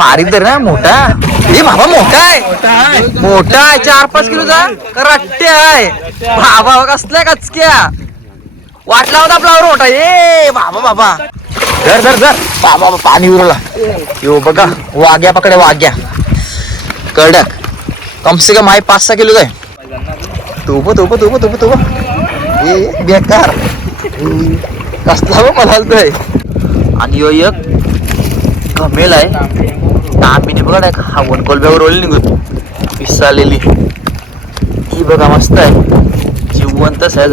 पारी तर ना मोठा. हे बाबा मोठा आहे. मोठा आहे. चार पाच किलोचा. रट्टे आहे. बाबा कसल्या कचक्या वाटला होता आपला मोठा ए बाबा बाबा. धर धर धर. बाबा बाबा, पाणी उरला. यो बघा. वाग्या पकडे वाग्या. कडक. कम से कम आहे पाच सहा किलो आहे तुप तुप तुप तुप तुप. ए बेकार. कसला म्हणालतोय आणि यो एक घमेल आहे. तांबीने बघा एक हावन कोलब्यावर ओळली निघून. पिसालेली ही बघा मस्त आहे. जिवंतच आहे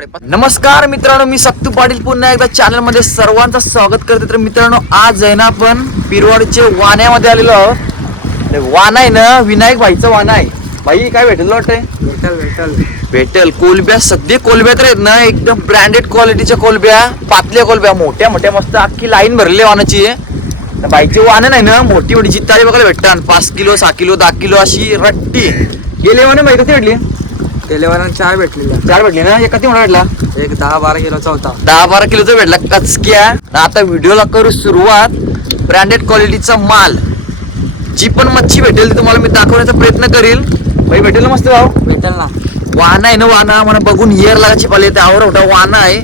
नमस्कार मित्रांनो मी सक्तू पाटील. पुन्हा एकदा चॅनलमध्ये सर्वांचं स्वागत करते. तर मित्रांनो आज आहे ना आपण पिरवाडचे वाण्यामध्ये आलेलो आहोत. वाना आहे ना विनायक भाईचा वाना आहे. भाई काय भेटेल वाटतंय? भेटल भेटल. भेटेल. कोलब्या सध्या कोलब्या तर आहेत ना एकदम ब्रँडेड क्वालिटीच्या कोलब्या पातल्या कोलब्या मोठ्या मोठ्या मस्त अख्खी लाईन भरली वानाची बाईची वाहनं नाही ना मोठी मोठी जित्तारी बघायला भेटतात. पाच किलो सहा किलो दहा किलो अशी रट्टी. गेले वाने माहिती कधी भेटली तेलेवाला चार भेटलेल्या चार भेटली ना? एक किती मोठा भेटला एक दहा बारा किलोचा होता दहा बारा किलोचा भेटला. कचक्या आता व्हिडिओला करू सुरुवात. ब्रँडेड क्वालिटीचा माल. जी पण मच्छी भेटेल ती तुम्हाला मी दाखवण्याचा प्रयत्न करील. भाई भेटेल ना मस्त भाऊ भेटल ना. वाहन आहे ना वाहना? म्हणा बघून इयर लागायची पाले त्यावर मोठा वाहन आहे.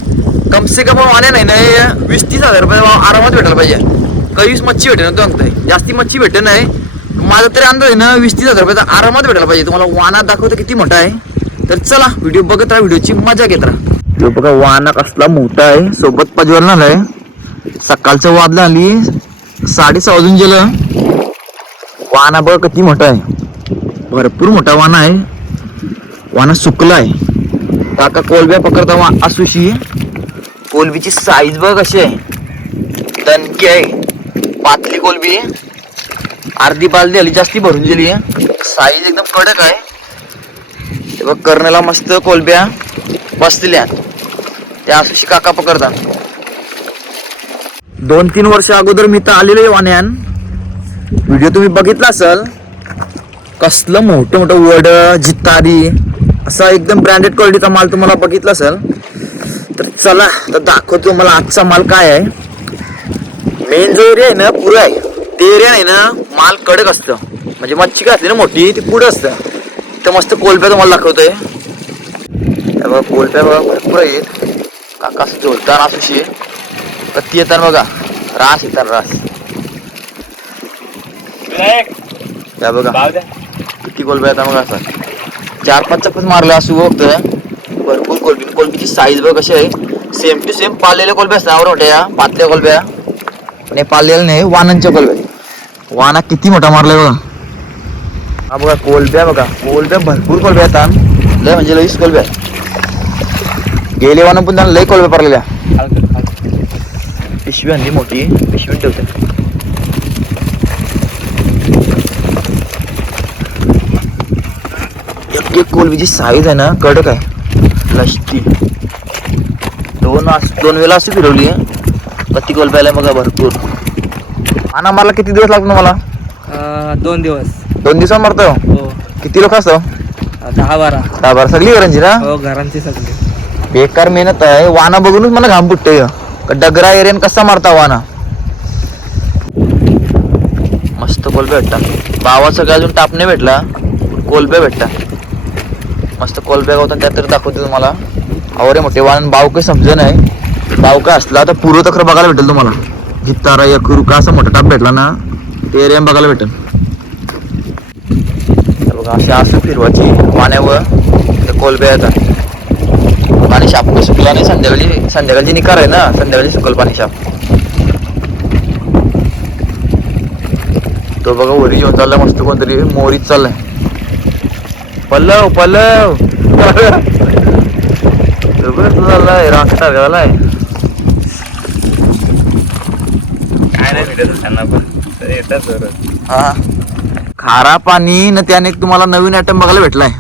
कम से कम वाहने नाही ना हे वीस तीस हजार रुपये आरामात भेटायला पाहिजे. कवीस मच्छी भेटेल ना तो अंगताय जास्ती मच्छी भेटत नाही. माझा तरी अंदाज आहे ना वीस तीस हजार रुपये आरामात भेटायला पाहिजे. तुम्हाला वाहना दाखवतो किती मोठा आहे. तर चला व्हिडिओ बघत राहा व्हिडिओची मजा घेत राहा. तो बघा वाहना कसला मोठा आहे सोबत पजवरणार आहे सकाळचं वादला आली साडेसहा वाजून गेलं. वाहना बघ किती मोठा आहे. भरपूर मोठा वाहना आहे. वाना सुकला आहे. काका कोलब्या पकडता वा असुशी. कोलबीची साईज बघ कशी आहे. दणकी आहे. पातली कोलबी अर्धी बालदी आली जास्ती भरून गेली साईज एकदम कडक आहे. ते बघ कर्णला मस्त कोलब्या बसलेल्या त्या असुशी काका पकडतात. दोन तीन वर्ष अगोदर मी तर आलेलो आहे वाण्यान. व्हिडिओ तुम्ही बघितला असाल? कसलं मोठं मोठं वड जितारी असा एकदम ब्रँडेड क्वालिटीचा माल तुम्हाला बघितला असेल? तर चला तर दाखवतो मला आजचा माल काय आहे. मेन जो एरिया आहे ना पुरा आहे. ते एरिया आहे ना माल कडक असतं. म्हणजे मच्छी काय असते ना मोठी ती पुढं असतं. तर मस्त कोलप्या तुम्हाला दाखवतोय. बघा कोलप्या बघा भरपूर आहेत. काका झोलताना असुशी कत्ती येतात बघा. रास येतात रास. त्या बघा. किती कोलब्या येतात मग असं. चार पाच चप्पच मारलं असं बघतोय भरपूर कोलबी कोलबीची साईज बघ कशी आहे. सेम टू सेम पाळलेल्या कोलब्या असतात आवड मोठ्या पातल्या कोलब्या पण हे पाळलेल्या नाही वानांच्या कोलब्या वाना किती मोठा मारलाय बघा. हा बघा कोलब्या बघा. कोलब्या भरपूर कोलब्या आता लय म्हणजे लईच कोलब्या गेले वाना पण त्यांना लई कोलब्या पडलेल्या. पिशवी आणली मोठी पिशवी ठेवते. एक एक कोलबीची साईज आहे ना कडक आहे. लष्टी. दोन दोन वेळा अशी फिरवली कती कोलब्याला बघा भरपूर. आणा मला किती दिवस लागतो मला दोन दिवस. दोन दिवसात मारतो हो. किती लोक असतो? दहा बारा. दहा बारा सगळी वरांची ना? हो घरांची सगळी. बेकार मेहनत आहे. वाना बघूनच मला घाम फुटतोय. डगरा एरियन कसा मारता वाना मस्त कोलब्या भेटतात. भावाचं काय अजून टाप नाही भेटला. कोलब्या भेटतात. मस्त कोलब्या गावतात त्यात तर दाखवते तुम्हाला. आवरे मोठे वाहन बाव काही समज नाही. बाव काय असला तर पूर्व तर खरं बघायला भेटेल तुम्हाला. जित्तारा यकुरू का असा मोठा टाप भेटला ना ते एरिया बघायला भेटेल. हे बघा असे असं फिरवाची वाण्यावर तर कोलब्या येतात पाणी शाप सुकला नाही संध्याकाळी संध्याकाळची निकार आहे ना संध्याकाळी सुकल पाणी शाप. तो बघा वरी जेवण चाललाय मस्त कोणतरी मोरीत चाललाय. पल्लव पल्लव! चाललाय रांग झालाय काय नाही भेटत त्यांना पण. येतात हा. खारा पाणी न त्याने एक तुम्हाला नवीन आयटम बघायला भेटलाय.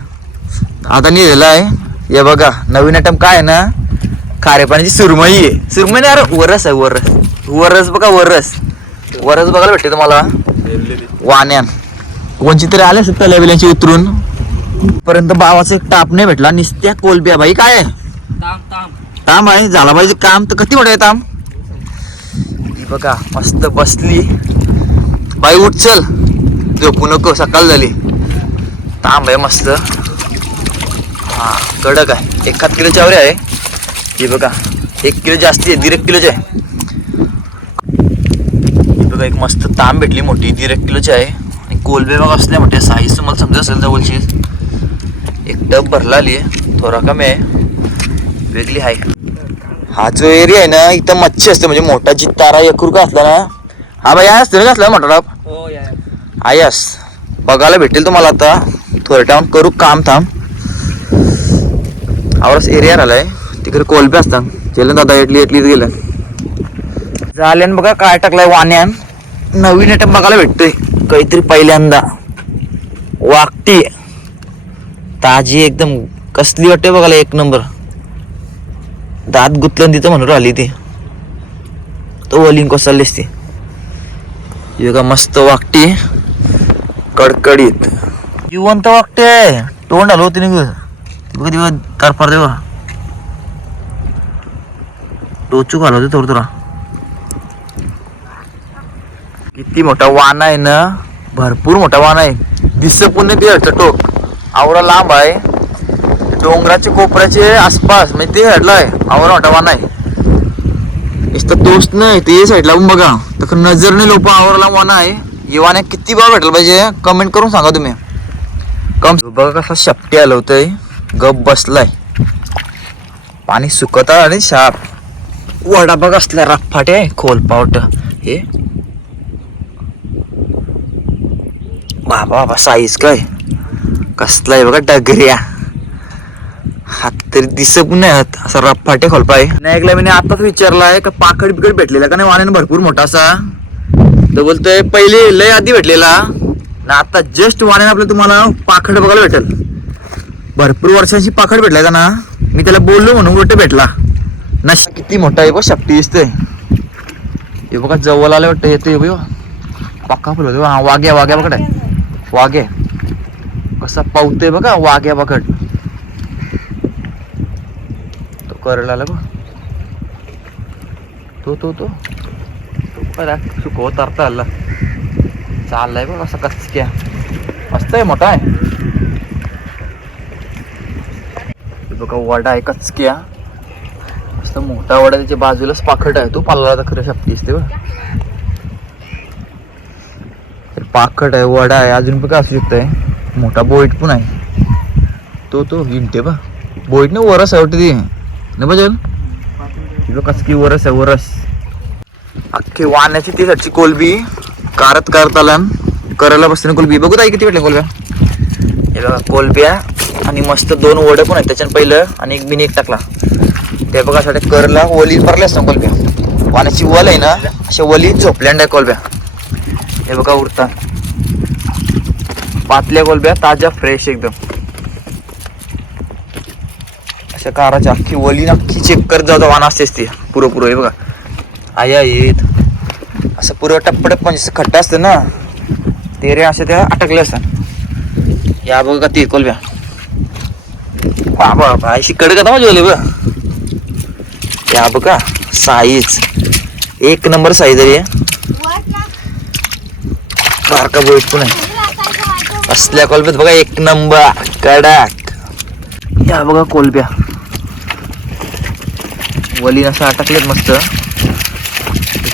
आता लिहिलेला आहे हे बघा नवीन आयटम काय आहे ना? खारे पाण्याची सुरमई आहे. सुरमई नाही अरे वरस आहे वरस वरस बघा वरस. वरच बघायला भेटते तुम्हाला. वाण्यान. कोणची तरी आले असतात त्या लेवलांची उतरून. पर्यंत भावाचा एक टाप नाही भेटला. निस्त्या कोलब्या बाई काय आहे? ताम आहे. झाला पाहिजे काम तर किती मोठं आहे ताम? ही बघा मस्त बसली. बाई उठ चल. झोपू नको सकाळ झाली. तांब आहे मस्त. हा कडक आहे. एखाद किलो आवरे आहे. ही बघा एक किलो जास्ती आहे दीड एक किलोची आहे. ही बघा एक मस्त तांब भेटली मोठी दीड एक किलोची आहे. आणि कोलबे बघा असल्या मोठ्या साईज तुम्हाला समजत असेल जवळची एक टब भरला आली आहे. थोडा कमी आहे. वेगळी आहे. हा जो एरिया आहे ना इथं मच्छी असते. म्हणजे मोठा जितारा यकुर का असला ना. हा बाई आहे असते ना असला मोठा आयस बघायला भेटेल तुम्हाला आता. थोडं टाइम करू काम थांब. आवडस एरिया राहिलाय तिकडे कोलबे असतात. जेलन दादा इटली इटलीच गेलं. झाल्यान बघा काय टाकलाय वाण्यान. नवीन आयटम बघायला भेटतोय. काहीतरी पहिल्यांदा. वाकटी. ताजी एकदम. कसली वाटते बघायला एक नंबर दात गुतलं तिथं म्हणून राहिली ती. तो वलिंग कोसळलीस ती. ही मस्त वाकटी. कडकडीत. जिवंत वाकटे तोंड आलो होते निघ बघ दिवस तरफार देवा. टोचू घाल होते थोडं थोडा किती मोठा वाना आहे ना. भरपूर मोठा वाण आहे. दिस पुणे ते हटतं टोक. आवरा लांब आहे. डोंगराचे कोपऱ्याचे आसपास म्हणजे ते हडलाय आवरा मोठा वाना आहे. तोच नाही ते साईडला लावून बघा. तर नाही लोक आवरला वाना आहे. युवाने किती भाव भेटला पाहिजे? कमेंट करून सांगा तुम्ही. कम बघा कसा शपटी आलं होतंय गप बसलाय. पाणी सुकत आणि शाप. वडा बघ असल्या रफाटे खोल पावट. हे बाबा बाबा साईज काय? कसलाय बघा डगऱ्या. हात तरी दिसत नाही हात. असा रफाटे खोलपाय नाही ऐकलं मी आताच विचारलाय का पाकड बिकड भेटलेला का नाही? वाण्याने भरपूर मोठा असा. तर बोलतोय पहिले लय आधी भेटलेला ना आता जस्ट वाण्यानं आपलं तुम्हाला पाखड बघायला भेटेल. भरपूर वर्षांची पाखड भेटलाय का ना मी त्याला बोललो म्हणून उलट भेटला. नश किती मोठा आहे बघ शपटी दिसतोय. हे बघा जवळ आलं वाटतं येतोय बघ पक्का फुल हा वाघ्या वाघ्या बघड आहे वाघ्या कसा पावतोय बघा वाघ्या बघड तो करला आला बघ. तो तो तो. बघा सुकवत तरता आला. चाललाय बघ असा कचक्या मस्त आहे मोठा आहे. बघा वडा आहे कचक्या मस्त मोठा वडा त्याच्या बाजूलाच पाखट आहे. तो पाला खरं शक्ती असते बघ. पाखट आहे वडा आहे अजून पण काय असू शकतंय. मोठा बोईट पण आहे. तो तो हिंटे बा बोईट ना वरस आहे वाटते ती. नाही बजल तिथं कसकी वरस आहे वरस. अख्खी वाण्याची ती साडची कोलबी कारत कारत आला. करायला बसते कोलबी. बघू ताई किती भेटल्या कोलब्या. हे बघा कोलब्या आणि मस्त दोन वड पण आहेत. त्याच्यानं पहिलं आणि एक बिनी एक टाकला. ते बघा साठी करला वली भरल्याच ना कोलब्या. वाण्याची वल आहे ना अशा वली झोपल्यान आहे कोलब्या. हे बघा उरता पातल्या कोलब्या ताज्या फ्रेश एकदम. अशा काराच्या अख्खी वली अख्खी चेक करत जातो वाना असतेच ती. पुरोपुरो हे बघा. आया येत. असं पुरं टप्पटप म्हणजे असं खड्डा असतं ना ते रे असं त्या अटकले असतात. या बघ का ती कोलब्या. बाबा बायशी कडक आता माझी बघ या बघा साईज. एक नंबर साईज रे. बारका बोईट पण आहे. असल्या कोलब्यात बघा एक नंबर कडक. या बघा कोलब्या. वली असं अटकलेत मस्त.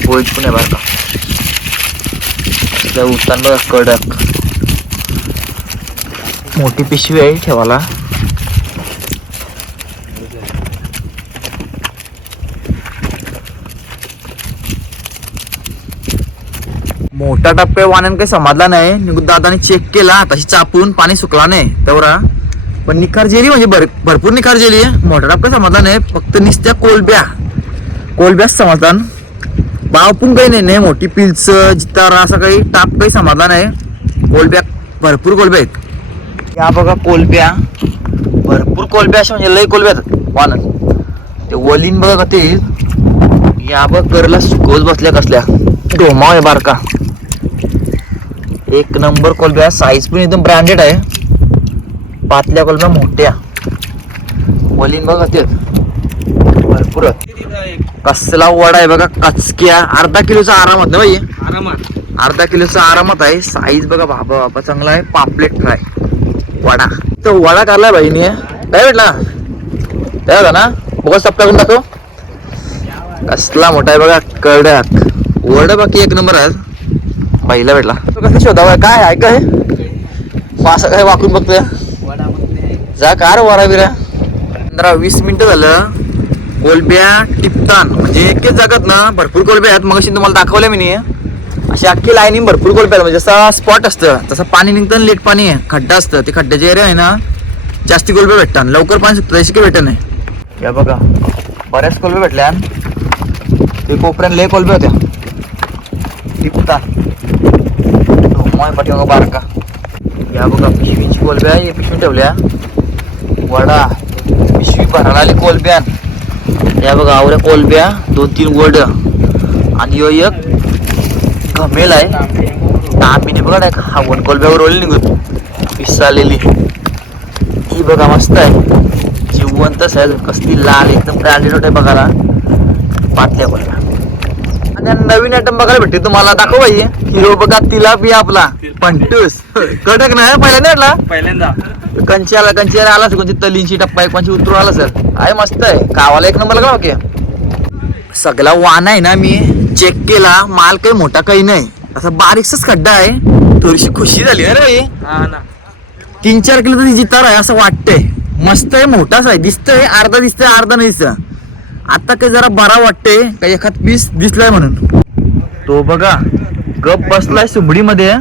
बोईट पण आहे बारका त्या उठताना बघा कडक. मोठी पिशवी आहे ठेवाला मोठा टप्पे वाण्यानं काही समजला नाही. निघून दादाने चेक केला तशी चापून पाणी सुकला नाही. तेवढा. पण निखार जेली म्हणजे भर भरपूर निखार जेली आहे. मोठा टप्पा समाधान नाही. फक्त निसत्या कोलब्या. कोलब्याच समाधान बाव पण काही नाही नाही मोठी पिल्स जितार असा काही टाप काही समाधान नाही कोलब्या भरपूर कोलब्या आहेत. या बघा कोलब्या. भरपूर कोलब्या अशा म्हणजे लय कोलब्या आहेत. ते वलीन बघा ते? या बघ करला सुकवत बसल्या कसल्या. डोमाव आहे बारका. एक नंबर कोलब्या साईज पण एकदम ब्रँडेड आहे. पातल्या कोलब्या मोठ्या. वलीन बघा ते. भरपूर आहेत. कसला वडा आहे बघा कचक्या अर्धा किलोचा आरामात ना बाई? आरामात. अर्धा किलोचा आरामात आहे. साईज बघा बाबा बाबा चांगला आहे. पापलेट फ्राय. वडा. तो वडा काढलाय बहिणी काय भेटला? काय होता ना. बघा सप्ता करून दाखव. कसला मोठा आहे बघा कडक. वड बाकी एक नंबर आहे. पहिला भेटला. तो कसं शोधावा काय आहे? काय असं काय वाकून बघतोय. जा कार वरा बिरा. पंधरा वीस मिनिटं झालं. कोलब्या टिपतान म्हणजे एकच जागात ना भरपूर कोलब्या आहेत. मग तुम्हाला दाखवल्या मी नाही. अशी अख्खी लाईनी भरपूर कोलब्या आहेत. म्हणजे जसा स्पॉट असतं तसं पाणी निघतं आणि लेट पाणी आहे. खड्डा असतं. ते खड्ड्याचे एरिया आहे ना जास्ती कोलब्या भेटतात. लवकर पाणी सुटतं. तशी काही भेटत नाही. या बघा. बऱ्याच कोलब्या भेटल्या. ते कोपऱ्यात लय कोलब्या होत्या. टिपता पाठीमागं बारका. या बघा पिशवीची कोलब्या हे पिशवी ठेवल्या. वडा. पिशवी भरायला आली कोलब्यान. या बघा आवऱ्या कोलब्या दोन तीन वड आणि यो एक घमेल आहे. तांबीने बघा नाही हा वन कोलब्यावर ओली निघून पिसालेली ही बघा मस्त आहे. जिवंतच आहे कसली लाल एकदम ब्रँडेड आहे बघायला. पातल्या कोलब्या आणि नवीन आयटम बघायला भेटते. तुम्हाला दाखव बाई. हिरो बघा तिला बी आपला. पंटूस कडक नाही पहिल्यांदा भेटला पहिल्यांदा. कंची आला कंची आला कोणची तलींची टप्पा आहे कोणची उतरून आला सर आहे मस्त आहे. गावाला एक नंबर का. ओके सगळा वाण आहे ना मी. चेक केला. माल काही मोठा काही नाही. असा बारीकसाच खड्डा आहे. थोडीशी खुशी झाली ना रे. हा तीन चार किलो तरी जितार आहे असं वाटतंय. मस्त आहे मोठाच आहे. दिसतंय अर्धा दिसतंय अर्धा नाही दिसत. आता काही जरा बरा वाटतंय. काही एखाद पीस दिसलाय म्हणून. तो बघा गप बसलाय सुबडीमध्ये.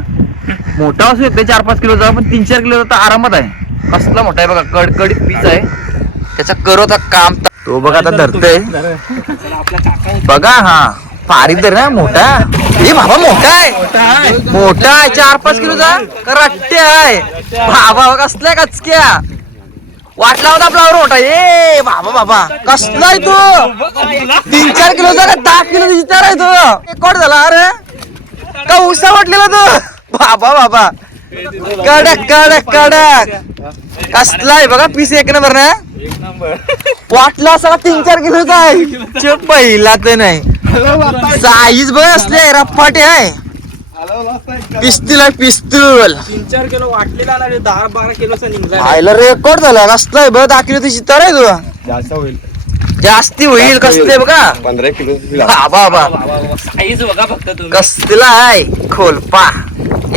मोठा असू येते चार पाच किलोचा पण तीन चार किलोचा तर आरामात आहे. कसला मोठा आहे बघा. कडकडीत पीस आहे. त्याचा करवता काम तो बघा आता धरतय. बघा हा. फारी धर ना मोठा. हे बाबा मोठा आहे. मोठा आहे. चार पाच किलोचा? कराटे आहे. बाबा कसलाय कचक्या? वाटला होता आपला मोठा. ए बाबा बाबा. कसलाय तो? तीन चार किलोचा का दहा किलो विचार आहे तो? रेकॉर्ड झाला अरे. का उसा वाटलेला तो? बाबा बाबा. कडक कडक कडक. कसलाय बघा पीस एक नंबर ना? वाटला असा तीन चार किलोचा आहे? पहिला तर नाही. साईज बघ असले रप्पाटे आहे. पिस्तूल आहे पिस्तूल. तीन चार किलो वाटलेला ना दहा बारा किलोचा निघला. रेकॉर्ड झाला कसलाय बघ दहा किलो तिची तर आहे तुला जास्त होईल. जास्ती होईल कसले बघा. पंधरा किलो बाबा साईज बघा फक्त कसला आहे खोलपा.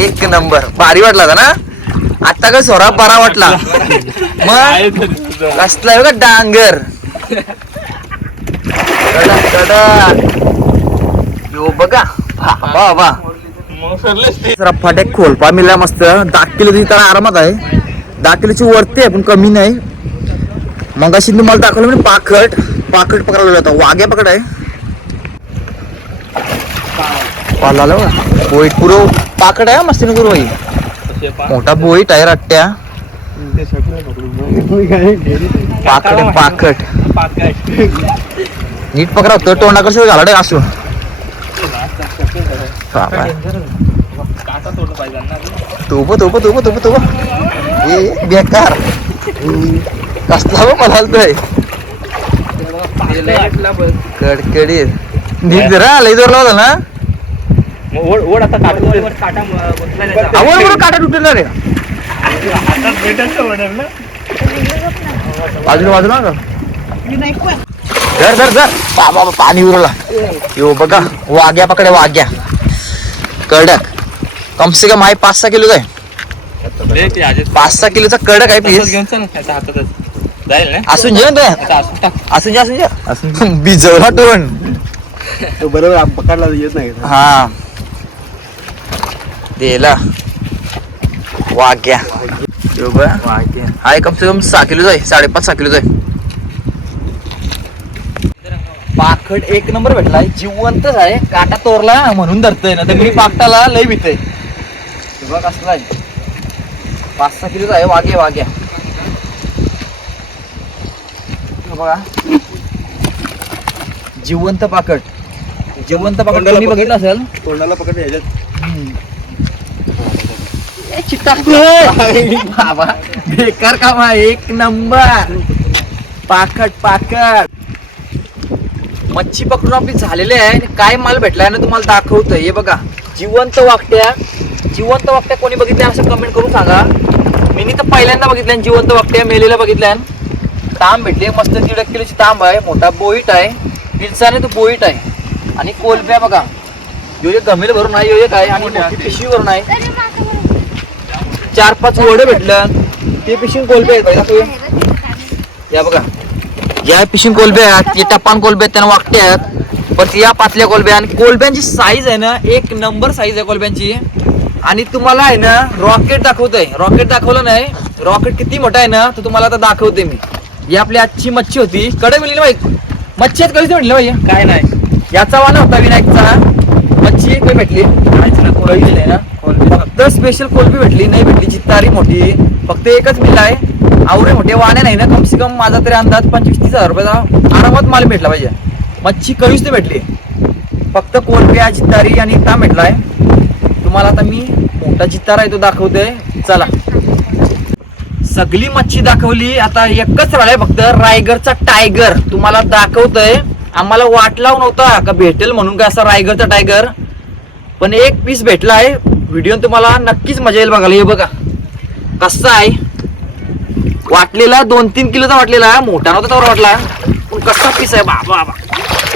एक नंबर. भारी वाटला होता ना? आता काय सोरा बरा वाटला. मग? कसला का डांगर. यो बघा. बाबा बाबा जरा फाट्याक खोलपा मिळला मस्त. दहा किलोची त्याला आरामात आहे. दहा किलोची वरती आहे पण कमी नाही. मग अशी तुम्हाला दाखवलं म्हणजे पाखट. पाखट पकडला होता. वाघ्या पकड आहे पाला आला बघा. बोईट पुरं पाकड आहे मस्त नको बाई. मोठा बोईट आहे रट्ट्या. पाकड पाकट नीट पकडा होतं तोंडाकडे घाला रे असू. तोप तोप तोप तोप तोप. ए बेकार. कसला मला आलतोय कडकडीत. नीट जरा लई जोर लावला ना. ओढ आता काटा आवड बरं काटा तुटलेला रे. बाजूला बाजूला का धर धर धर. बाबा पाणी उरला. यो बघा. वाग्या पकडे वाग्या. कडक. कम से कम आहे पाच सहा किलोचा आहे पाच सहा किलोचा कडक आहे पीस घेऊन चल त्याच्या हातातच. जाईल ना? असून जे असून टाक. असून जे असून जे. असून बिजवला टोन तो बरोबर पकडला येत नाही. हा. दिला. वाग्या यो बघ. हा कम से कम सहा किलोचा आहे साडेपाच सहा किलोचा आहे पाखड एक नंबर भेटलाय जिवंतच आहे काटा तोरला म्हणून धरतोय ना तर मी पाकटाला लय भीतय. बघ कसला आहे. पाच सहा किलोचा आहे वाघे वाघ्या बघा. जिवंत पाकट जिवंत कोणी पकड. बघितलं असेल? तोंडाला पकड ह्याच्यात. बाबा बेकार काम आहे. एक नंबर. पाकट पाकट मच्छी पकडून आपली झालेले आहे. आणि काय माल भेटलाय ना तुम्हाला दाखवतोय. हे बघा. जिवंत वाकट्या. जिवंत वाकट्या कोणी बघितल्या असं कमेंट करून सांगा. मी तर पहिल्यांदा बघितल्या जिवंत वाकट्या मेलेल्या बघितल्या तांब भेटले. मस्त दीड किलोची तांब आहे. मोठा बोईट आहे. पिलसाने तो बोईट आहे. आणि कोलब्या बघा. योजे गमेल भरून आहे. योजे एक आहे आणि पिशवी भरून आहे. चार पाच वडे भेटलं. ते पिशिंग कोलबे आहेत या बघा. या पिशिंग कोलबे आहेत या टप्पान कोलबे आहेत त्यांना वाकटे आहेत. परत या पातल्या कोलब्या आणि कोलब्यांची साईज आहे ना एक नंबर साईज आहे कोलब्यांची. आणि तुम्हाला आहे ना रॉकेट दाखवतोय. रॉकेट दाखवलं नाही. रॉकेट किती मोठा आहे ना तर तुम्हाला आता दाखवते मी. ही आपली आजची मच्छी होती. कडे मिळली ना बाई? मच्छी आहेत कधीच म्हटलं बाई? काय नाही. याचा वाला होता विनायकचा. मच्छी एक काही भेटली ना कोलबी दिली ना. फक्त स्पेशल कोलबी भेटली नाही भेटली. चित्तारी मोठी. फक्त एकच मिल आहे. आवरे मोठे वाणे नाही ना. कम से कम माझा तरी अंदाज पंचवीस तीस हजार रुपयाचा आरामात माल भेटला पाहिजे. मच्छी कळीच नाही भेटली. फक्त कोलबिया चित्तारी आणि ता भेटला आहे तुम्हाला आता मी मोठा चित्तारा आहे तो दाखवतोय. चला. सगळी मच्छी दाखवली. आता एकच राहिलाय फक्त रायगडचा टायगर. तुम्हाला दाखवतोय. आम्हाला वाट लावून नव्हता का भेटेल म्हणून का असा रायगडचा टायगर. पण एक पीस भेटला आहे व्हिडिओ तुम्हाला नक्कीच मजा येईल बघायला. हे बघा. कसा आहे? वाटलेला दोन तीन किलोचा वाटलेला. मोठा नव्हता तर वाटला. पण कसा पीस आहे? बाबा बाबा.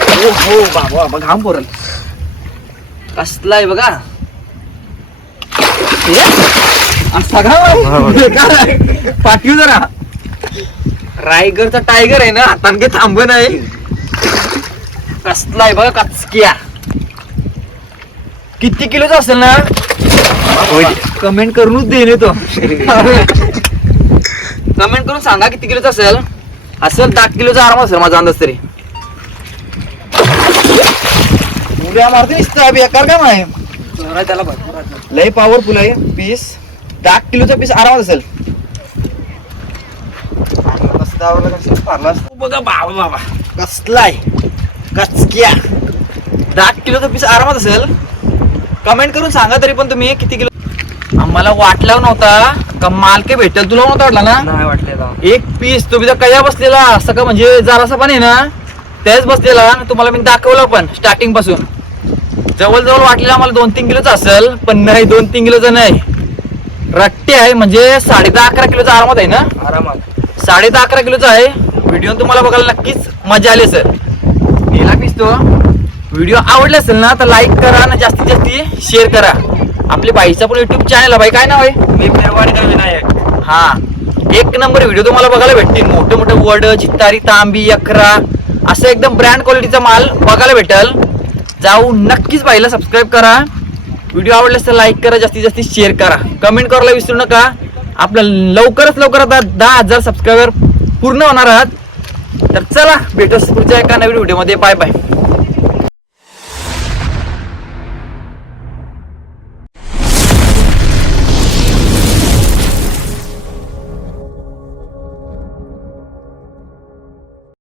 हो हो बाबा बाबा घाम पोरल. कसला आहे बघा. पाठीव जरा. रायगडचा टायगर आहे ना? काही थांब नाही कसला आहे बघा कचकिया. किती किलोचा असेल ना? कमेंट करूनच देणे तो. कमेंट करून सांगा किती किलोचा असेल. असेल दहा किलोचा आराम असेल माझा अंदाज तरी. उड्या मारते नुसतं बेकार काम आहे त्याला आहे. लय पॉवरफुल आहे. पीस दहा किलोचा पीस आरामात असेल. बाबा कसलाय? कचक्या दहा किलोचा पीस आरामात असेल. कमेंट करून सांगा तरी पण तुम्ही किती किलो आम्हाला वाटला नव्हता. का माल काय भेटेल तुला नव्हता वाटला ना? नाही वाटलेला एक पीस तुम्ही तर कया बसलेला. असं का म्हणजे जरासा पण आहे ना? त्याच बसलेला. तुम्हाला मी दाखवलं पण स्टार्टिंगपासून. जवळजवळ वाटलेला आम्हाला दोन तीन किलोचा असेल पण नाही दोन तीन किलोचा नाही. रट्टे आहे म्हणजे साडे दहा अकरा किलोचा आरामात आहे ना? आरामात. साडे दहा अकरा किलोचा आहे. व्हिडिओ तुम्हाला बघायला नक्कीच मजा आली सर गेला पीस तो. व्हिडिओ आवडला असेल ना तर लाईक करा आणि जास्तीत जास्त शेअर करा. आपल्या बाईचा पण युट्यूब चॅनल आहे बाई काय नाव आहे? मी पेरवाडी विनायक. हा. एक नंबर व्हिडिओ तुम्हाला बघायला भेटतील. मोठे मोठे वड चित्तारी तांबी अकरा असं एकदम ब्रँड क्वालिटीचा माल बघायला भेटल. जाऊ नक्कीच बाईला सबस्क्राईब करा. व्हिडिओ आवडल्यास तर लाईक करा जास्तीत जास्त शेअर करा. कमेंट करायला विसरू नका. आपलं लवकरच लवकर आता दहा हजार सबस्क्रायबर पूर्ण होणार आहात. तर चला भेटू पुढच्या एका नवीन व्हिडिओमध्ये बाय बाय